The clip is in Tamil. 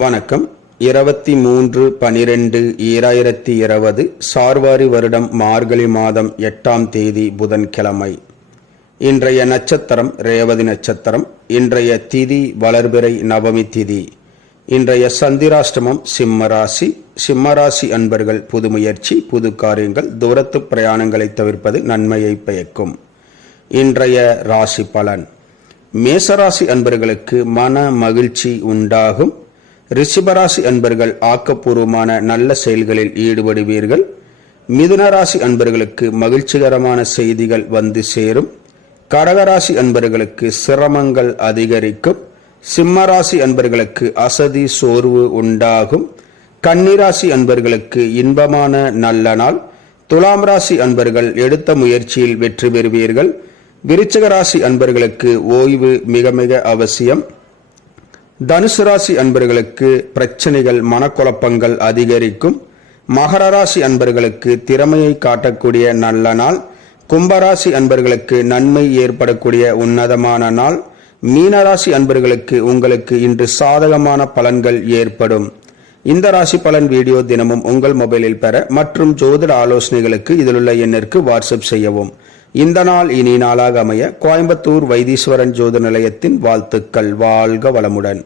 வணக்கம். 23/12/2020 சார்வாரி வருடம் மார்கழி மாதம் 8ஆம் தேதி புதன்கிழமை. இன்றைய நட்சத்திரம் ரேவதி நட்சத்திரம். இன்றைய திதி வளர்பிறை நவமி திதி. இன்றைய சந்திராஷ்டமம் சிம்மராசி. சிம்மராசி அன்பர்கள் புது முயற்சி, புது காரியங்கள், தூரத்து பிரயாணங்களை தவிர்ப்பது நன்மையை பயக்கும். இன்றைய ராசி பலன். மேசராசி அன்பர்களுக்கு மன மகிழ்ச்சி உண்டாகும். ரிஷபராசி அன்பர்கள் ஆக்கப்பூர்வமான நல்ல செயல்களில் ஈடுபடுவீர்கள். மிதுனராசி அன்பர்களுக்கு மகிழ்ச்சிகரமான செய்திகள் வந்து சேரும். கடகராசி அன்பர்களுக்கு சிரமங்கள் அதிகரிக்கும். சிம்மராசி அன்பர்களுக்கு அசதி சோர்வு உண்டாகும். கன்னிராசி அன்பர்களுக்கு இன்பமான நல்ல நாள். துலாம் ராசி அன்பர்கள் எடுத்த முயற்சியில் வெற்றி பெறுவீர்கள். விருச்சிக ராசி அன்பர்களுக்கு ஓய்வு மிக மிக அவசியம். தனுசு ராசி அன்பர்களுக்கு பிரச்சனைகள், மனக்குழப்பங்கள் அதிகரிக்கும். மகர ராசி அன்பர்களுக்கு திறமையை காட்டக்கூடிய நல்ல நாள். கும்பராசி அன்பர்களுக்கு நன்மை ஏற்படக்கூடிய உன்னதமான நாள். மீனராசி அன்பர்களுக்கு உங்களுக்கு இன்று சாதகமான பலன்கள் ஏற்படும். இந்த ராசி பலன் வீடியோ தினமும் உங்கள் மொபைலில் பெற மற்றும் ஜோதிட ஆலோசனைகளுக்கு இதிலுள்ள எண்ணிற்கு வாட்ஸ்அப் செய்யவும். இந்த நாள் இனி நாளாக அமைய கோயம்புத்தூர் வைத்தீஸ்வரன் ஜோதிட நிலையத்தின் வாழ்த்துக்கள். வாழ்க வளமுடன்.